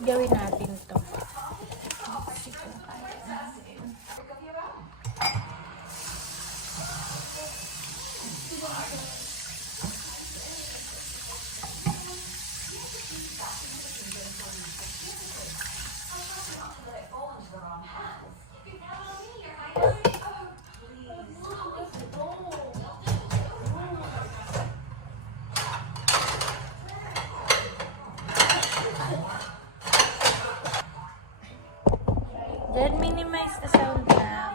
Gawin natin to. Kasi kung kaya natin. Then minimize the sound na.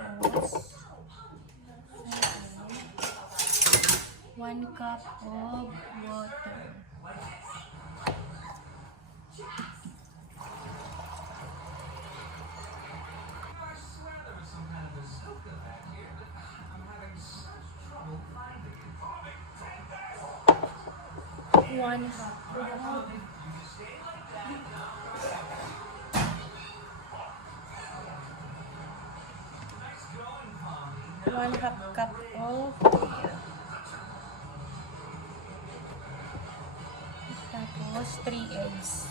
Tapos, 1 cup of water. One cup. 1/2 cup of tapos 3 eggs.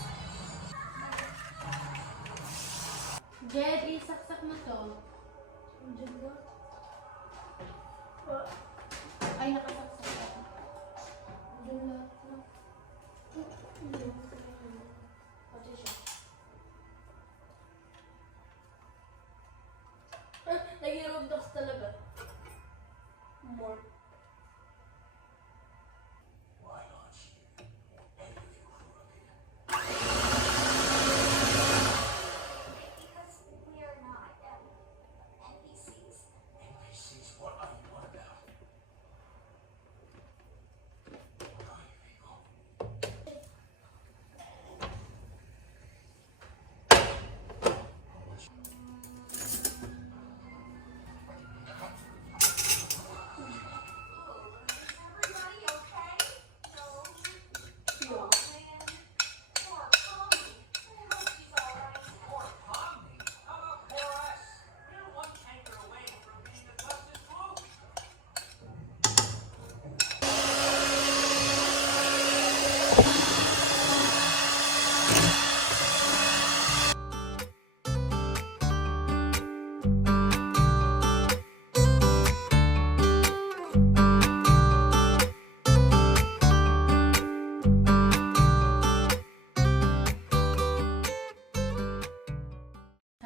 Jed, isaksak mo to. Ay, nakasaksak ako. Pati siya. Nag-i-robox talaga. More.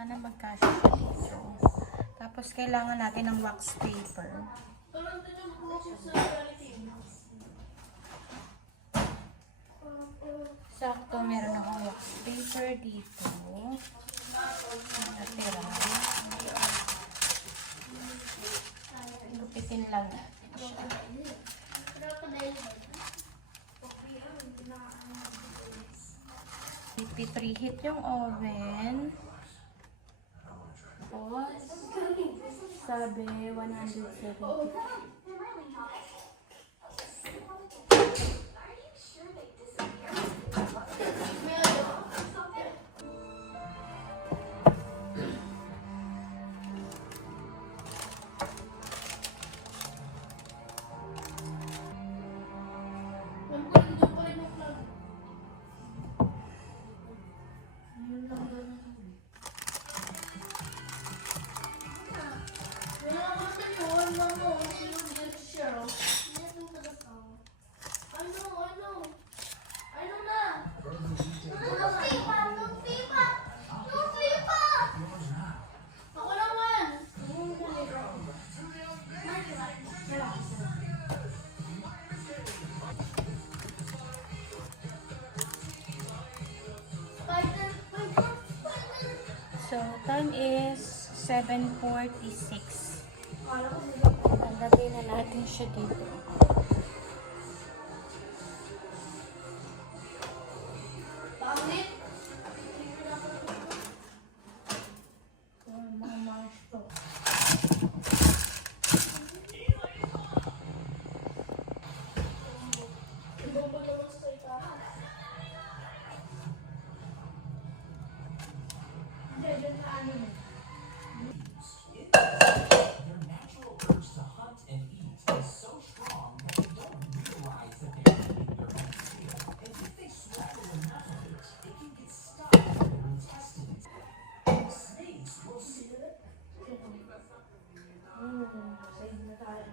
Sana magkasya siya dito. Tapos kailangan natin ng wax paper. Sakto, meron akong wax paper dito. Natira. Gupitin lang natin siya. Preheat yung oven. Tapos, sabi 170. So, time is 7:46. Lagay na natin siya dito. Bakit? Mga marsh to. Ibobo naman sa itaas. Hindi, dyan sa ano mo. Their natural urge to hunt and eat is so strong that they don't realize that they're eating their own tail. And if they swallow enough of it, it can get stuck in their intestines. Snakes will see it. Save na tayo.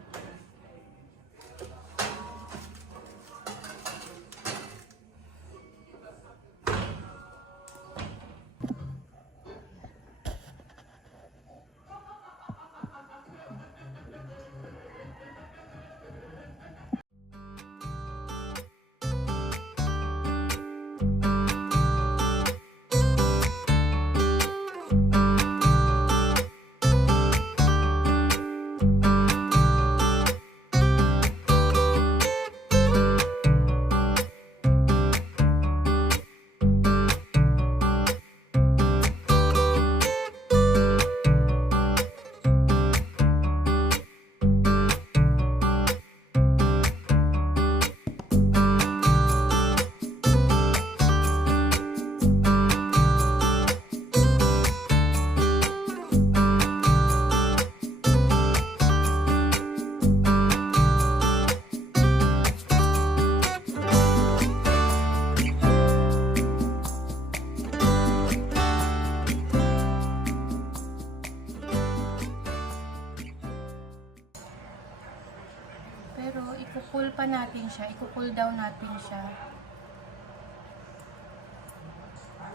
Pero ikukool pa natin siya. Ikukool down natin siya.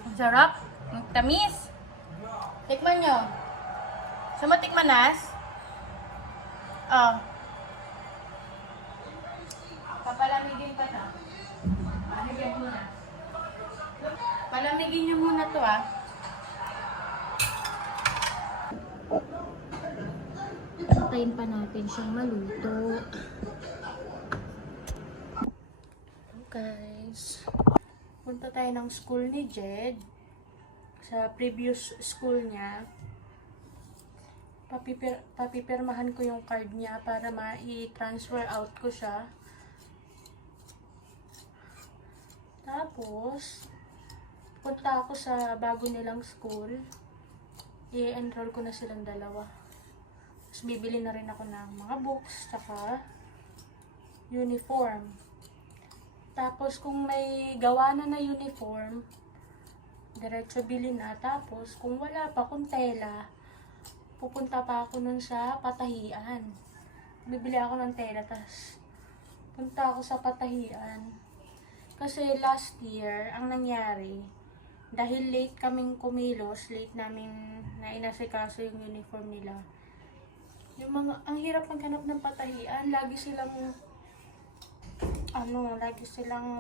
Ang sarap. Ang tamis. Tikman nyo. Sa mo tikmanas? Oh. Papalamigin pa na. Palamigin muna. Palamigin nyo muna to ah. Antayin pa natin siyang maluto. Guys, punta tayo ng school ni Jed. Sa previous school niya, papipirmahan ko yung card niya para ma-transfer out ko siya. Tapos, punta ako sa bago nilang school. I-enroll ko na silang dalawa. Tapos, bibili na rin ako ng mga books, tsaka uniform. Tapos, kung may gawa na uniform, diretso bili na. Tapos, kung wala pa, kung tela, pupunta pa ako nun sa patahian. Bibili ako ng tela, tapos punta ako sa patahian. Kasi last year, ang nangyari, dahil late kaming kumilos, late namin na inasikaso yung uniform nila. Yung mga, ang hirap maghanap ng patahian, lagi silang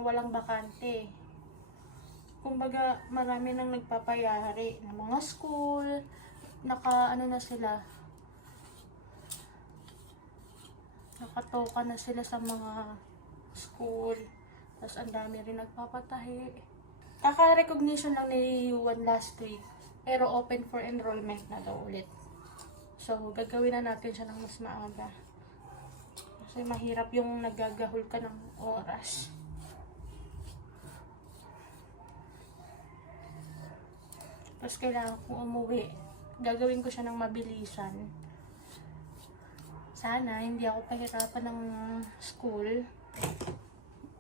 walang bakante. Kumbaga, marami nang nagpapayari ng mga school, nakatoka na sila sa mga school. Tapos, ang dami rin nagpapatahi. Kaka-recognition lang ni Yuan last week, pero open for enrollment na daw ulit. So, gagawin na natin siya ng mas maaga. Kasi mahirap yung nagagahol ka ng oras. Tapos kailangan kong umuwi. Gagawin ko siya ng mabilisan. Sana hindi ako pahirapan ng school.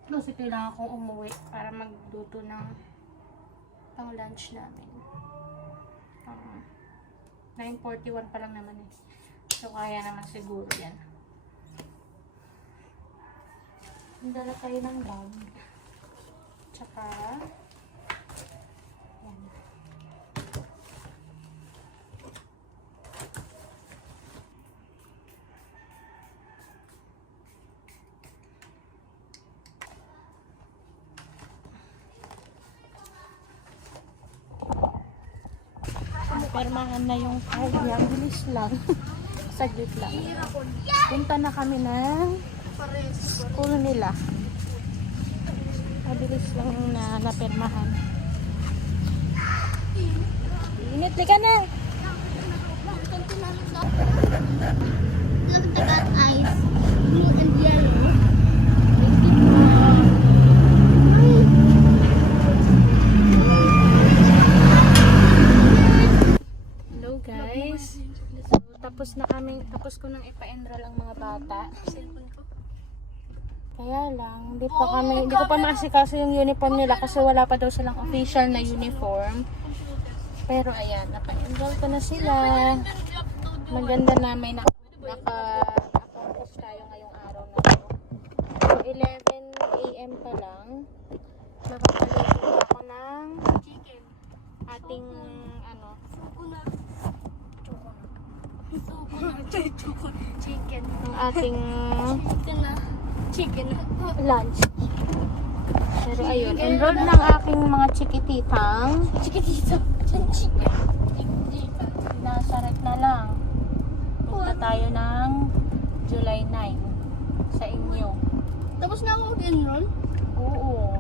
Kasi kailangan kong umuwi para magluto ng pang lunch namin. 9:41 pa lang naman eh. So kaya naman siguro yan. Dala tayo ng bag. Tsaka yan. Permahan na yung card niya. Bilis lang. Saglit lang. Punta na kami ng school nila. Mabilis lang na napirmahan. Init, lika na! Look at that eyes. Blue and yellow. Hello guys. So, tapos ko nang ipa-enroll ang mga bata. Kaya lang, hindi ko pa maasikaso yung uniform nila kasi wala pa daw silang official na uniform. Pero ayan, napa-enroll ko na sila. Maganda na may naka-accomplish tayo ngayong araw na to. So, 11 AM pa lang. Nakapaluto ako ng ating Chicken. ang ating Chicken. lunch. Pero ayun, enrolled ng aking mga chikititang. Chicken. Chicken. Nasaret na lang. Punta tayo ng July 9 sa inyo. Tapos na ako mag-enroll? Oo.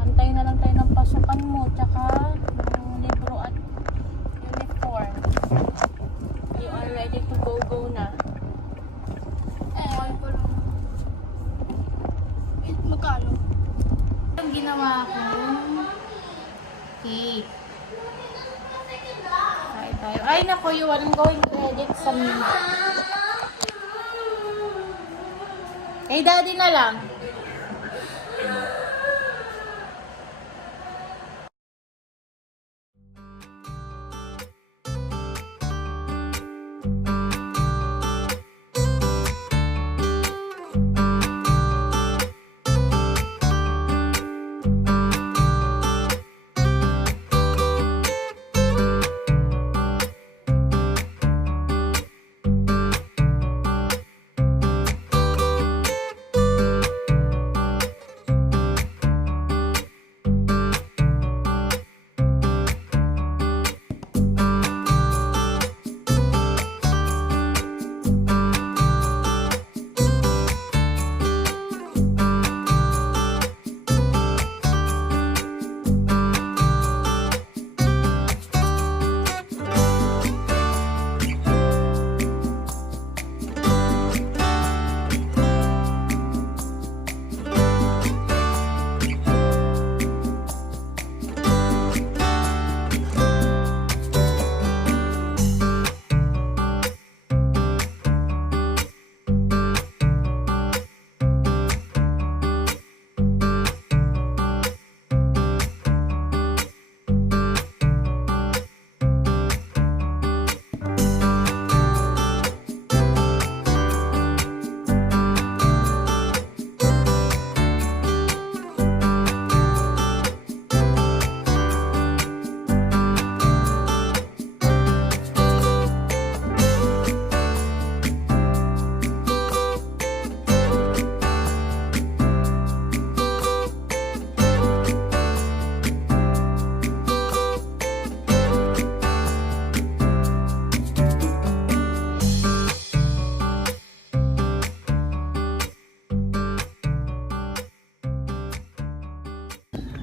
Antay na lang tayo ng pasukan mo, tsaka ng libro at uniform. You are ready to go na. Magkano? Ang ginawa ko, cake. Kain tayo. Ay nako, I'm going to edit some. Kay daddy na lang.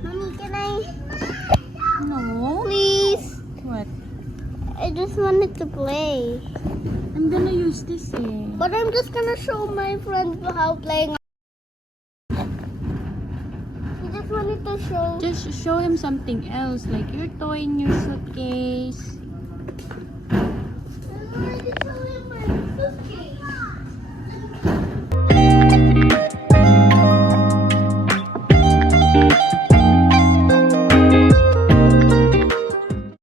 Mommy, can I? No? Please. What? I just wanted to play. I'm gonna use this eh. But I'm just gonna show my friends how playing. I just wanted to show. Just show him something else, like your toy in your suitcase.